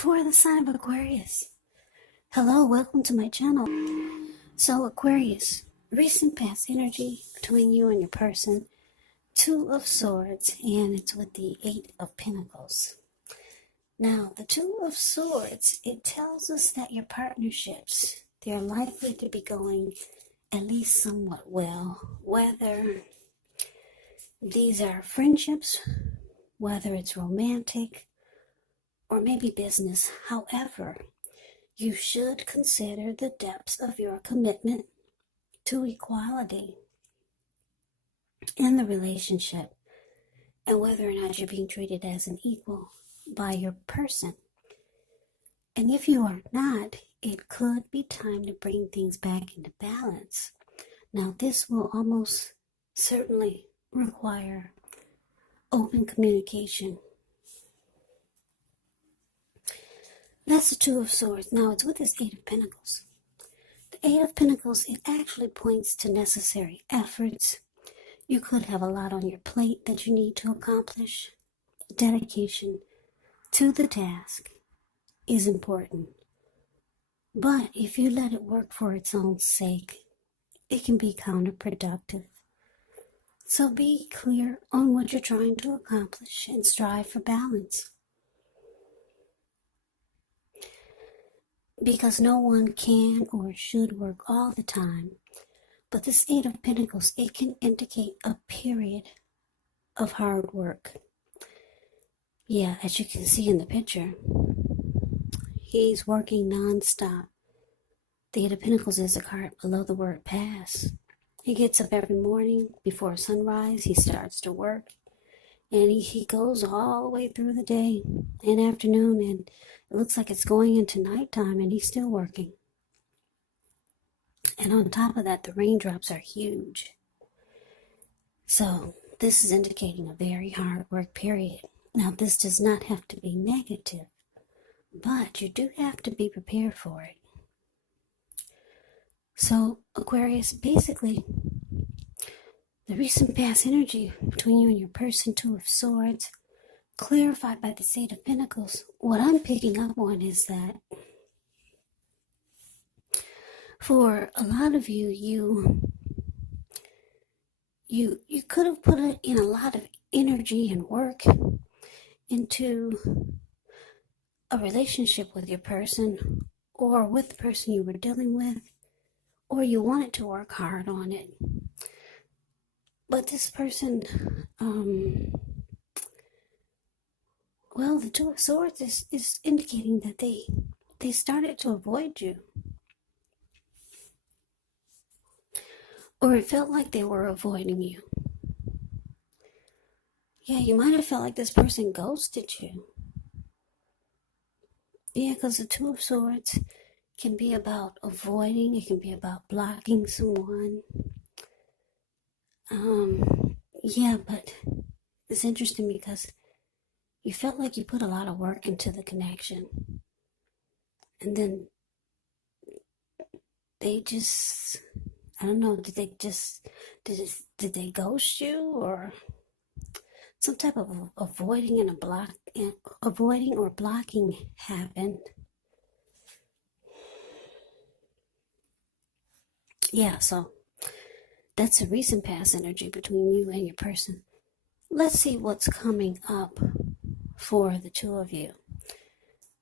for the sign of Aquarius. Hello, welcome to my channel. So Aquarius, recent past energy between you and your person, Two of Swords, and it's with the Eight of Pentacles. Now, the Two of Swords, it tells us that your partnerships, they're likely to be going at least somewhat well, whether these are friendships, whether it's romantic, or maybe business. However, you should consider the depths of your commitment to equality in the relationship and whether or not you're being treated as an equal by your person. And if you are not, it could be time to bring things back into balance. Now, this will almost certainly require open communication. That's the Two of Swords. Now, it's with this Eight of Pentacles. The Eight of Pentacles, it actually points to necessary efforts. You could have a lot on your plate that you need to accomplish. Dedication to the task is important. But if you let it work for its own sake, it can be counterproductive. So be clear on what you're trying to accomplish and strive for balance. Because no one can or should work all the time. But this Eight of Pentacles, it can indicate a period of hard work. Yeah, as you can see in the picture, he's working non-stop. The Eight of Pentacles is a card below the word pass. He gets up every morning before sunrise. He starts to work. And he goes all the way through the day and afternoon, and it looks like it's going into nighttime, and he's still working. And on top of that, the raindrops are huge. So this is indicating a very hard work period. Now, this does not have to be negative, but you do have to be prepared for it. So, Aquarius, basically, the recent past energy between you and your person, Two of Swords, clarified by the Eight of Pentacles. What I'm picking up on is that for a lot of you, you could have put in a lot of energy and work into a relationship with your person or with the person you were dealing with, or you wanted to work hard on it. But this person, well, the Two of Swords is indicating that they started to avoid you. Or it felt like they were avoiding you. Yeah, you might have felt like this person ghosted you. Yeah, because the Two of Swords can be about avoiding. It can be about blocking someone. Yeah, but it's interesting because you felt like you put a lot of work into the connection. And then they just, I don't know, did they ghost you, or some type of avoiding or blocking happened? Yeah, so that's a recent past energy between you and your person. Let's see what's coming up for the two of you.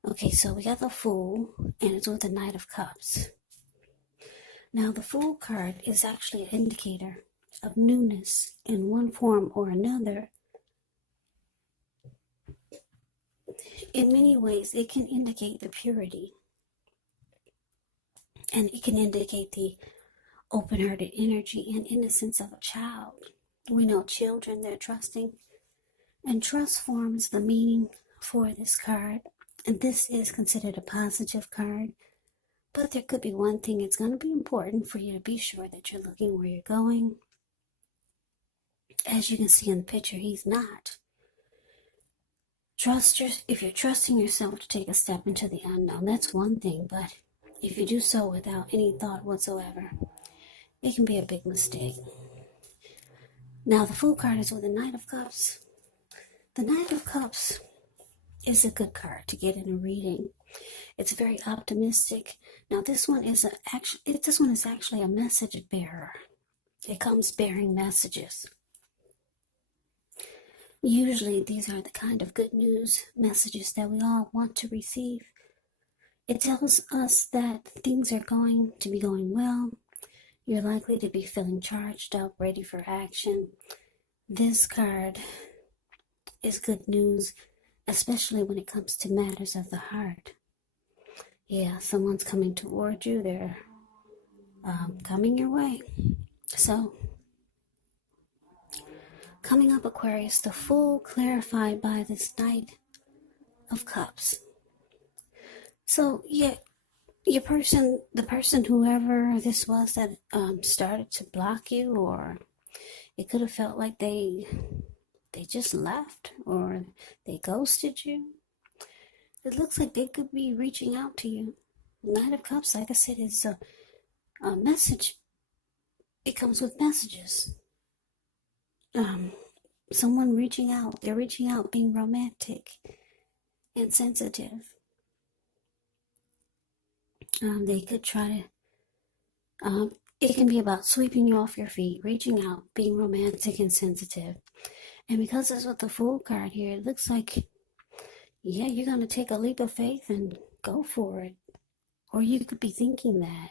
Okay, so we got the Fool, and it's with the Knight of Cups. Now, the Fool card is actually an indicator of newness in one form or another. In many ways, it can indicate the purity, and it can indicate the open-hearted energy and innocence of a child. We know children, they're trusting, and trust forms the meaning for this card. And this is considered a positive card, but there could be one thing. It's going to be important for you to be sure that you're looking where you're going. As you can see in the picture, he's not. If you're trusting yourself to take a step into the unknown, that's one thing, but if you do so without any thought whatsoever, it can be a big mistake. Now, the Fool card is with the Knight of Cups. The Knight of Cups, is a good card to get in a reading. It's very optimistic. Now this one is actually a message bearer. It comes bearing messages. Usually these are the kind of good news messages that we all want to receive. It tells us that things are going to be going well. You're likely to be feeling charged up, ready for action. This card is good news, especially when it comes to matters of the heart. Yeah, someone's coming toward you. They're coming your way. So, coming up, Aquarius, the Fool clarified by this Knight of Cups. So, yeah, the person, whoever this was that started to block you, or it could have felt like they just left, or they ghosted you. It looks like they could be reaching out to you. Knight of Cups, like I said, is a message. It comes with messages. Someone reaching out. They're reaching out, being romantic and sensitive. They could try to, it can be about sweeping you off your feet, reaching out, being romantic and sensitive. And because it's with the Fool card here, it looks like, yeah, you're going to take a leap of faith and go for it. Or you could be thinking that,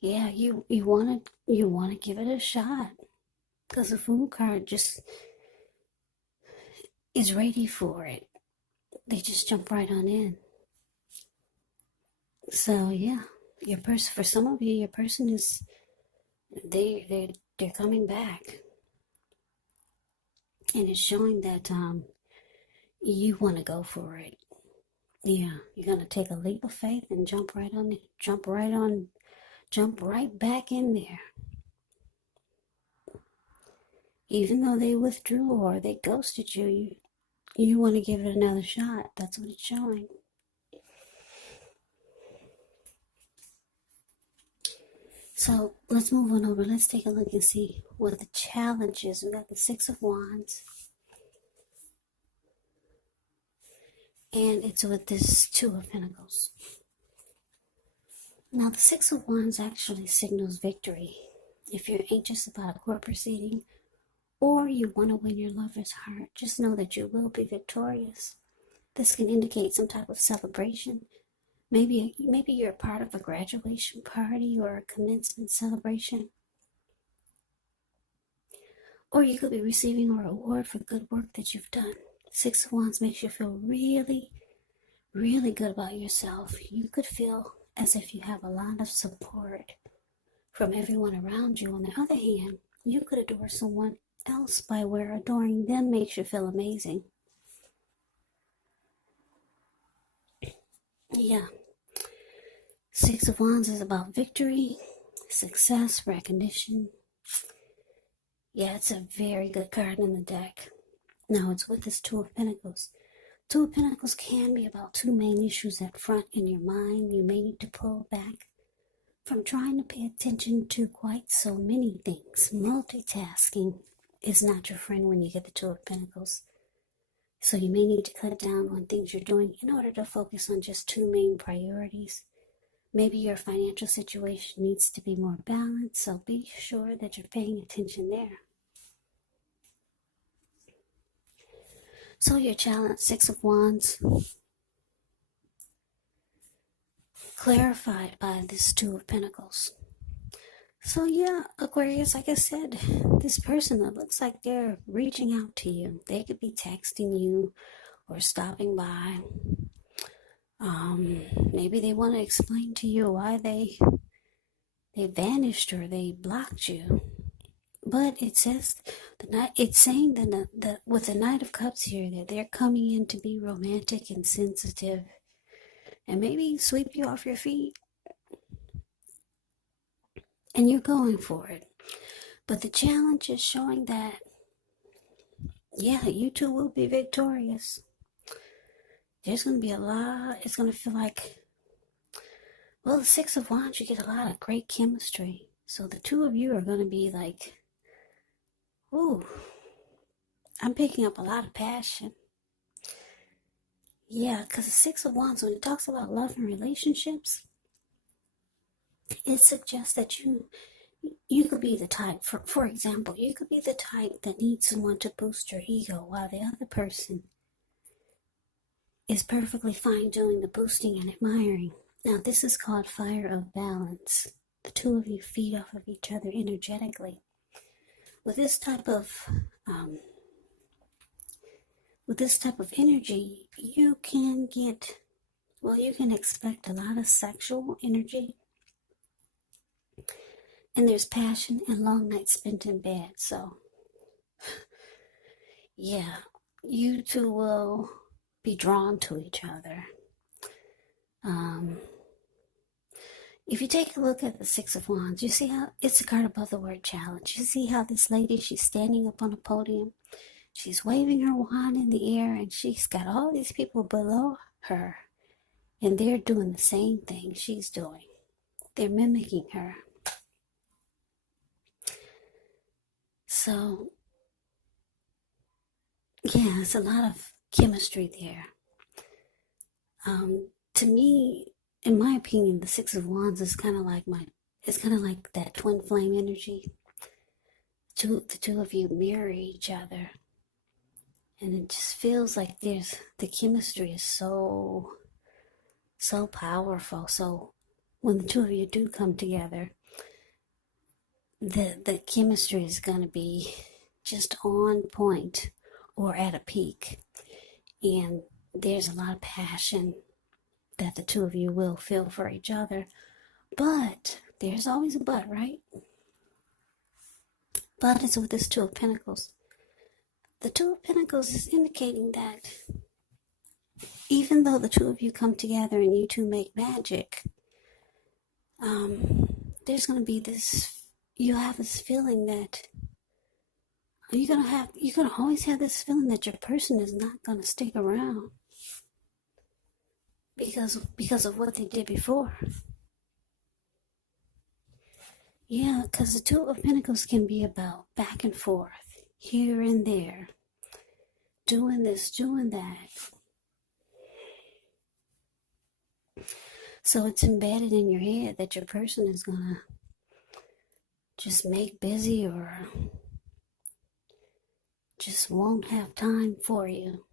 yeah, you want to give it a shot. Because the Fool card just is ready for it. They just jump right on in. So yeah, for some of you, your person is, they're coming back, and it's showing that you want to go for it. Yeah, you're gonna take a leap of faith and jump right back in there. Even though they withdrew or they ghosted you, you want to give it another shot. That's what it's showing. So let's move on over. Let's take a look and see what the challenge is. We got the Six of Wands. And it's with this Two of Pentacles. Now the Six of Wands actually signals victory. If you're anxious about a court proceeding, or you want to win your lover's heart, just know that you will be victorious. This can indicate some type of celebration. Maybe you're part of a graduation party or a commencement celebration. Or you could be receiving a reward for good work that you've done. Six of Wands makes you feel really, really good about yourself. You could feel as if you have a lot of support from everyone around you. On the other hand, you could adore someone else by where adoring them makes you feel amazing. Yeah. Six of Wands is about victory, success, recognition. Yeah, it's a very good card in the deck. Now it's with this Two of Pentacles. Two of Pentacles can be about two main issues at front in your mind. You may need to pull back from trying to pay attention to quite so many things. Multitasking is not your friend when you get the Two of Pentacles. So you may need to cut down on things you're doing in order to focus on just two main priorities. Maybe your financial situation needs to be more balanced, so be sure that you're paying attention there. So your challenge, Six of Wands, clarified by this Two of Pentacles. So yeah, Aquarius, like I said, this person that looks like they're reaching out to you. They could be texting you or stopping by. Maybe they want to explain to you why they vanished or they blocked you. But it says it's saying that with the Knight of Cups here, that they're coming in to be romantic and sensitive, and maybe sweep you off your feet. And you're going for it. But the challenge is showing that, yeah, you two will be victorious. There's going to be a lot. It's going to feel like, well, the Six of Wands, you get a lot of great chemistry. So the two of you are going to be like, ooh, I'm picking up a lot of passion. Yeah, because the Six of Wands, when it talks about love and relationships, it suggests that you could be the type, for example, you could be the type that needs someone to boost your ego while the other person is perfectly fine doing the boosting and admiring. Now, this is called fire of balance. The two of you feed off of each other energetically. With this type of energy, you can expect a lot of sexual energy, and there's passion and long nights spent in bed. So, yeah, you two will be drawn to each other. If you take a look at the Six of Wands, you see how it's a card above the word challenge. You see how this lady, she's standing up on a podium, she's waving her wand in the air, and she's got all these people below her, and they're doing the same thing she's doing. They're mimicking her. So, yeah, it's a lot of chemistry there. To me, in my opinion, the Six of Wands is kind of like that twin flame energy. The two of you mirror each other, and it just feels like the chemistry is so powerful. So when the two of you do come together, the chemistry is going to be just on point or at a peak, and there's a lot of passion that the two of you will feel for each other. But there's always a but, right? But it's with this Two of Pentacles. The Two of Pentacles is indicating that even though the two of you come together and you two make magic, there's going to be you have this feeling that you're going to always have this feeling that your person is not going to stick around because of what they did before. Yeah, because the Two of Pentacles can be about back and forth, here and there, doing this, doing that. So it's embedded in your head that your person is going to just make busy or just won't have time for you.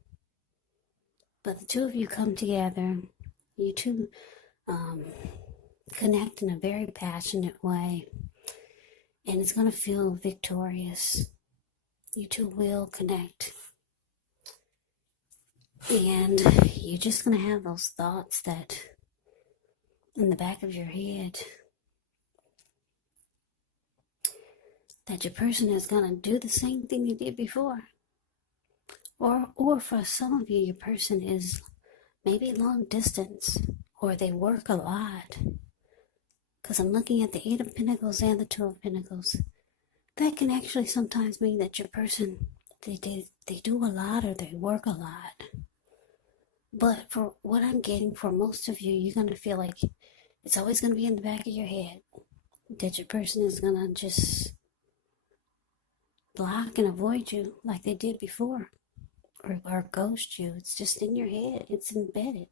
But the two of you come together, you two connect in a very passionate way, and it's going to feel victorious. You two will connect, and you're just going to have those thoughts that in the back of your head that your person is going to do the same thing they did before. Or for some of you, your person is maybe long distance, or they work a lot. Because I'm looking at the Eight of Pentacles and the Two of Pentacles. That can actually sometimes mean that your person, they do a lot or they work a lot. But for what I'm getting, for most of you, you're going to feel like it's always going to be in the back of your head that your person is going to just block and avoid you like they did before. Or ghost you. It's just in your head. It's embedded.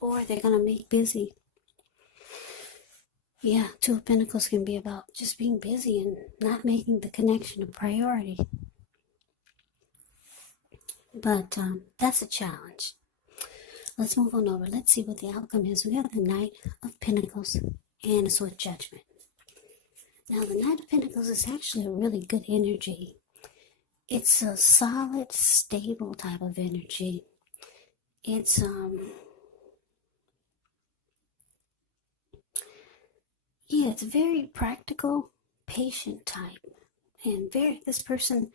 Or they're going to make busy. Yeah, Two of Pentacles can be about just being busy and not making the connection a priority. But that's a challenge. Let's move on over. Let's see what the outcome is. We have the Knight of Pentacles and it's with Judgment. Now, the Knight of Pentacles is actually a really good energy. It's a solid, stable type of energy. It's it's very practical, patient type, and this person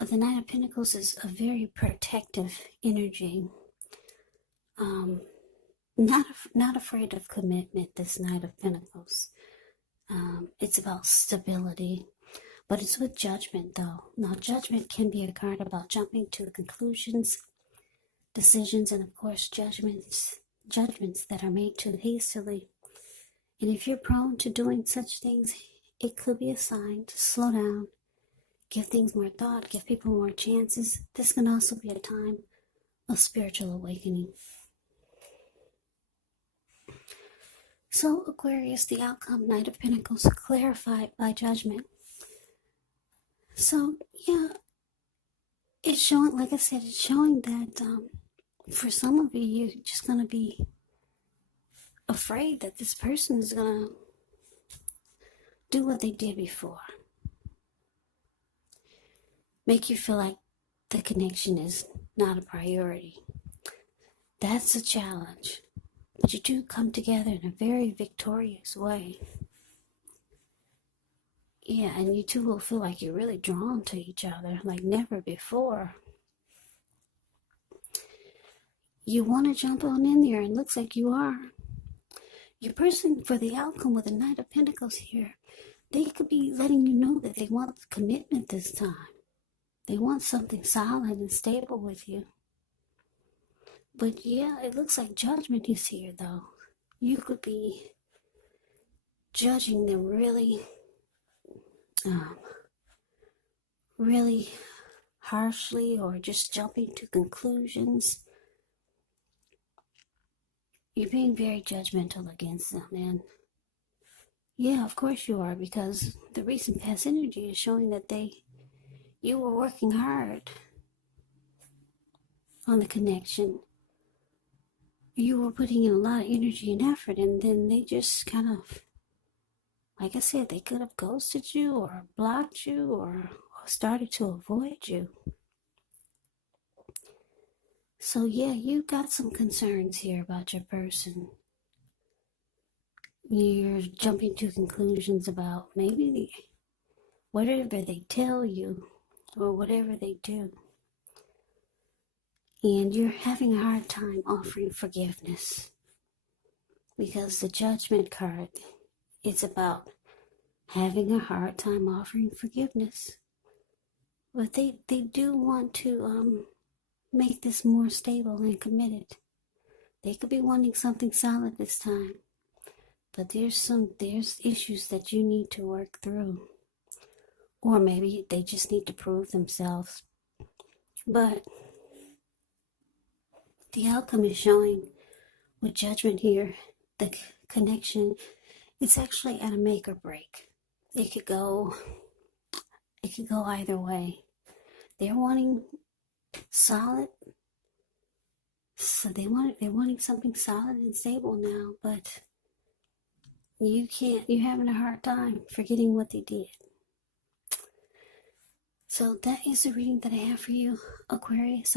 of the Knight of Pentacles is a very protective energy. Not afraid of commitment. This Knight of Pentacles. It's about stability. But it's with Judgment, though. Now, Judgment can be a card about jumping to conclusions, decisions, and, of course, judgments that are made too hastily. And if you're prone to doing such things, it could be a sign to slow down, give things more thought, give people more chances. This can also be a time of spiritual awakening. So Aquarius, the outcome, Knight of Pentacles, clarified by judgment. So yeah, it's showing, like I said, it's showing that for some of you, you're just going to be afraid that this person is going to do what they did before. Make you feel like the connection is not a priority. That's a challenge. But you do come together in a very victorious way. Yeah, and you two will feel like you're really drawn to each other like never before. You want to jump on in there, and it looks like you are. Your person, for the outcome with the Knight of Pentacles here, they could be letting you know that they want commitment this time. They want something solid and stable with you. But yeah, it looks like judgment is here, though. You could be judging them really harshly, or just jumping to conclusions. You're being very judgmental against them, and yeah, of course you are, because the recent past energy is showing that you were working hard on the connection. You were putting in a lot of energy and effort, and then they just kind of, like I said, they could have ghosted you or blocked you or started to avoid you. So yeah, you got some concerns here about your person. You're jumping to conclusions about maybe whatever they tell you or whatever they do. And you're having a hard time offering forgiveness, because the Judgment card, it's about having a hard time offering forgiveness. But they do want to make this more stable and committed. They could be wanting something solid this time, but there's issues that you need to work through. Or maybe they just need to prove themselves. But the outcome is showing with Judgment here, the connection, it's actually at a make or break. It could go either way. They're wanting solid, so they're wanting something solid and stable now, but you're having a hard time forgetting what they did. So that is the reading that I have for you, Aquarius.